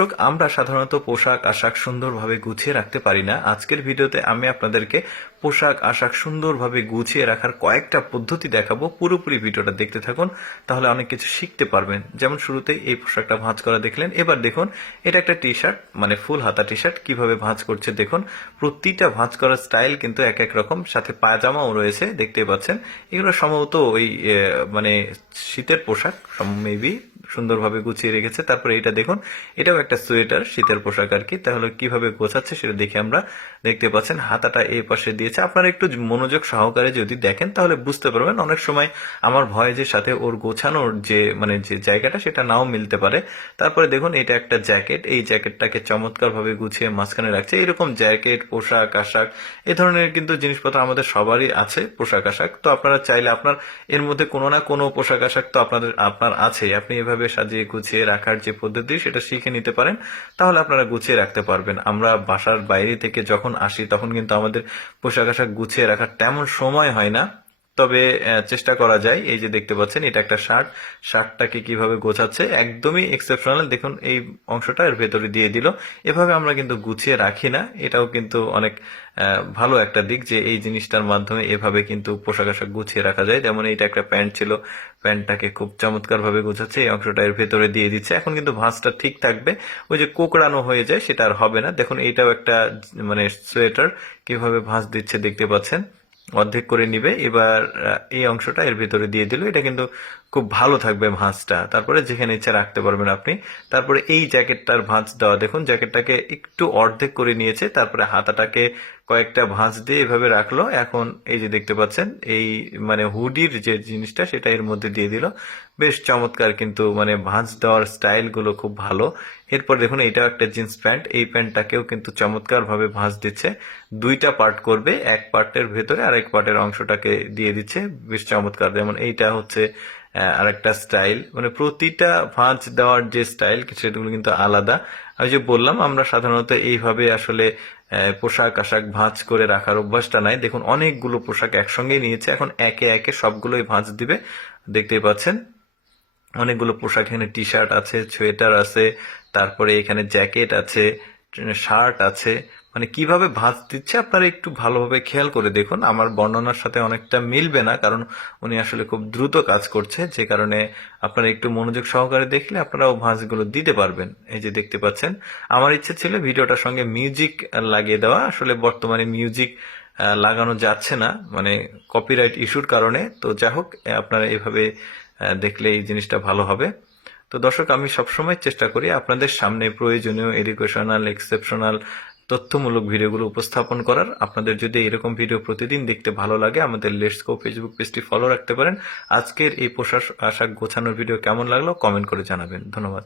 দর্শক, আমরা সাধারণত পোশাক আশাক সুন্দরভাবে গুছিয়ে রাখতে পারি না। আজকের ভিডিওতে আমি আপনাদেরকে পোশাক আশাক সুন্দরভাবে গুছিয়ে রাখার কয়েকটা পদ্ধতি দেখাবো। পুরোপুরি ভিডিওটা দেখতে থাকুন, তাহলে অনেক কিছু শিখতে পারবেন। যেমন শুরুতেই এই পোশাকটা ভাঁজ করা দেখলেন। এবার দেখুন, এটা একটা টি শার্ট, মানে ফুল হাতা টি শার্ট। কিভাবে ভাঁজ করছে দেখুন। প্রতিটা ভাঁজ করার স্টাইল কিন্তু এক এক রকম, সাথে পায়জামাও রয়েছে, দেখতে পাচ্ছেন। এগুলো সম্ভবত ওই মানে শীতের পোশাক, মেবি সুন্দরভাবে গুছিয়ে রেখেছে। তারপরে এটা দেখুন, এটাও একটা সোয়েটার, শীতের পোশাক আর কি। তাহলে কিভাবে গোছাচ্ছে সেটা দেখে আমরা, দেখতে পাচ্ছেন হাতাটা এই পাশে দিয়েছে। আপনারা একটু মনোযোগ সহকারে যদি দেখেন তাহলে বুঝতে পারবেন। অনেক সময় আমার ভয় যে সাথে ওর গোছানোর যে যে জায়গাটা সেটা নাও মিলতে পারে। তারপরে দেখুন, এটা একটা জ্যাকেট। এই জ্যাকেটটাকে চমৎকার ভাবে গুছিয়ে মাঝখানে রাখছে। এরকম জ্যাকেট, পোশাক আশাক, এ ধরনের কিন্তু জিনিসপত্র আমাদের সবারই আছে, পোশাক আশাক। তো আপনারা চাইলে আপনার এর মধ্যে কোনো না কোনো পোশাক আশাক তো আপনার আছে। আপনি এভাবে সাজিয়ে গুছিয়ে রাখার যে পদ্ধতি সেটা শিখে নিতে পারেন, তাহলে আপনারা গুছিয়ে রাখতে পারবেন। আমরা বাসার বাইরে থেকে যখন আসি তখন কিন্তু আমাদের পোশাক আশাক গুছিয়ে রাখার তেমন সময় হয় না। তবে চেষ্টা করা যায়। এই যে দেখতে পাচ্ছেন, এটা একটা শার্ট। শার্টটাকে কিভাবে গোছাচ্ছে একদমই এক্সেপশনাল। দেখুন, এই অংশটা এর ভেতরে দিয়ে দিল। এভাবে আমরা কিন্তু গুছিয়ে রাখি না। এটাও কিন্তু অনেক ভালো একটা দিক যে এই জিনিসটার মাধ্যমে এভাবে কিন্তু পোশাক আশাক গুছিয়ে রাখা যায়। যেমন এইটা একটা প্যান্ট ছিল, প্যান্টটাকে খুব চমৎকার ভাবে গোছাচ্ছে, এই অংশটা এর ভেতরে দিয়ে দিচ্ছে। এখন কিন্তু ভাঁজটা ঠিক থাকবে, ওই যে কোকড়ানো হয়ে যায় সেটা আর হবে না। দেখুন, এইটাও একটা মানে সোয়েটার, কিভাবে ভাঁজ দিচ্ছে দেখতে পাচ্ছেন। অর্ধেক করে নিবে। এবার এই অংশটা এর ভিতরে দিয়ে দিল। এটা কিন্তু খুব ভালো থাকবে ভাঁজটা। তারপরে যেখানে ইচ্ছা রাখতে পারবেন আপনি। তারপরে এই জ্যাকেটটার ভাঁজ দেওয়া দেখুন, জ্যাকেটটাকে একটু অর্ধেক করে নিয়েছে। তারপরে হাতাটাকে কয়েকটা ভাঁজ দিয়ে এভাবে রাখলো। এখন এই যে দেখতে পাচ্ছেন, এই মানে হুডির যে জিনিসটা সেটা এর মধ্যে দিয়ে দিল। বেশ চমৎকার, কিন্তু মানে ভাঁজ দেওয়ার স্টাইল গুলো খুব ভালো। এরপর দেখুন, এইটাও একটা জিন্স প্যান্ট। এই প্যান্টটাকেও কিন্তু চমৎকার ভাবে ভাঁজ দিচ্ছে। দুইটা পার্ট করবে, এক পার্টের ভেতরে আরেক পার্টের অংশটাকে দিয়ে দিচ্ছে। বেশ চমৎকার। যেমন এইটা হচ্ছে আরেকটা স্টাইল। মানে প্রতিটা ভাঁজ দেওয়ার যে স্টাইল সেগুলো কিন্তু আলাদা। আমি যে বললাম, আমরা সাধারণত এইভাবে আসলে পোশাক আশাক ভাঁজ করে রাখার অভ্যাসটা নাই। দেখুন, অনেকগুলো পোশাক একসঙ্গে নিয়েছে। এখন একে একে সবগুলোই ভাঁজ দিবে, দেখতেই পাচ্ছেন। অনেকগুলো পোশাক, এখানে টি শার্ট আছে, সোয়েটার আছে, তারপরে এখানে জ্যাকেট আছে, শার্ট আছে। মানে কিভাবে ভাঁজ দিচ্ছে আপনারা একটু ভালোভাবে খেয়াল করে দেখুন। আমার বর্ণনার সাথে অনেকটা মিলবে না, কারণ উনি আসলে খুব দ্রুত কাজ করছে, যে কারণে আপনারা একটু মনোযোগ সহকারে দেখলে আপনারাও ভাঁজগুলো দিতে পারবেন। এই যে দেখতে পাচ্ছেন, আমার ইচ্ছে ছিল ভিডিওটার সঙ্গে মিউজিক লাগিয়ে দেওয়া। আসলে বর্তমানে মিউজিক লাগানো যাচ্ছে না, মানে কপিরাইট ইস্যুর কারণে। তো যাই হোক, আপনারা এভাবে দেখলে এই জিনিসটা ভালো হবে। তো দর্শক, আমি সবসময় চেষ্টা করি আপনাদের সামনে প্রয়োজনীয় এডুকেশনাল, এক্সেপশনাল, তথ্যমূলক ভিডিওগুলো উপস্থাপন করার। আপনাদের যদি এরকম ভিডিও প্রতিদিন দেখতে ভালো লাগে, আমাদের লেটস গো ফেসবুক পেজটি ফলো রাখতে পারেন। আজকের এই পোশাক আশাক গোছানোর ভিডিও কেমন লাগলো কমেন্ট করে জানাবেন। ধন্যবাদ।